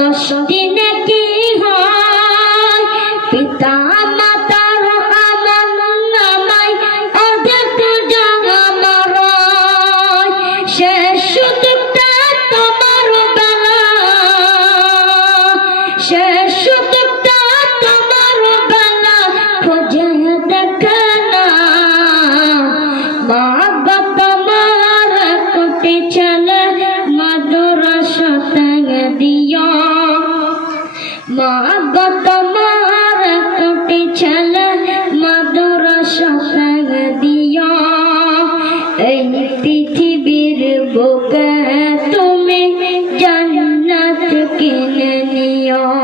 দশটি मोहब्बत मारत पिछल मधुर ससंग दिया পৃথিবীর বোকা তুমি জান্নাত কিনে নিও